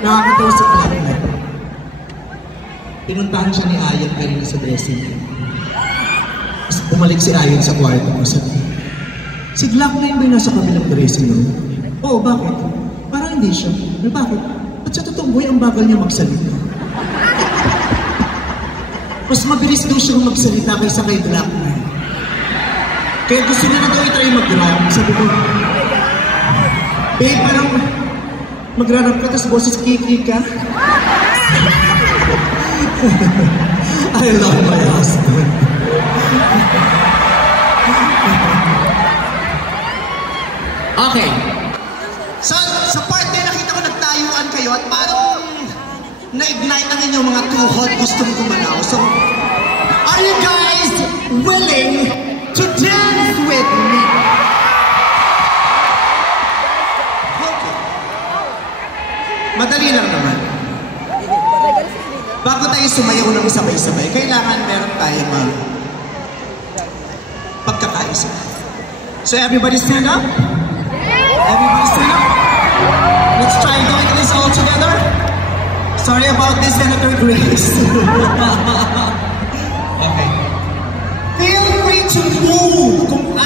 Nakakatawa sa club na. Pinuntahan siya ni Ayon kanina sa dressing room. Tapos bumalik si Ayon sa kwarto ko. Sabi, si Glock na yun ba yung nasa kabilang dressing room? Oo, bakit? Parang hindi siya. Bakit? At sa totoong buhay, ang bagal niya magsalita. Mas mabilis daw siya magsalita kaysa kay Glock na. Kaya gusto niya na daw itry mag-rap. Sabi ko, babe, parang mag-rap ka, tapos boses kiki ka. I love my husband. Okay. So, sa part na nakita ko nagtayuan kayo at parang na-ignite ang inyong mga tuhod gustong gumalaw. So, are you guys willing to dance with me? Okay. Madali lang naman. Bago tayo sumayaw ng sabay-sabay, kailangan meron tayo pagkakaisa. So everybody stand up? Everybody stand up? Let's try doing this all together. Sorry about this, Senator Grace. Okay. Feel free to move kung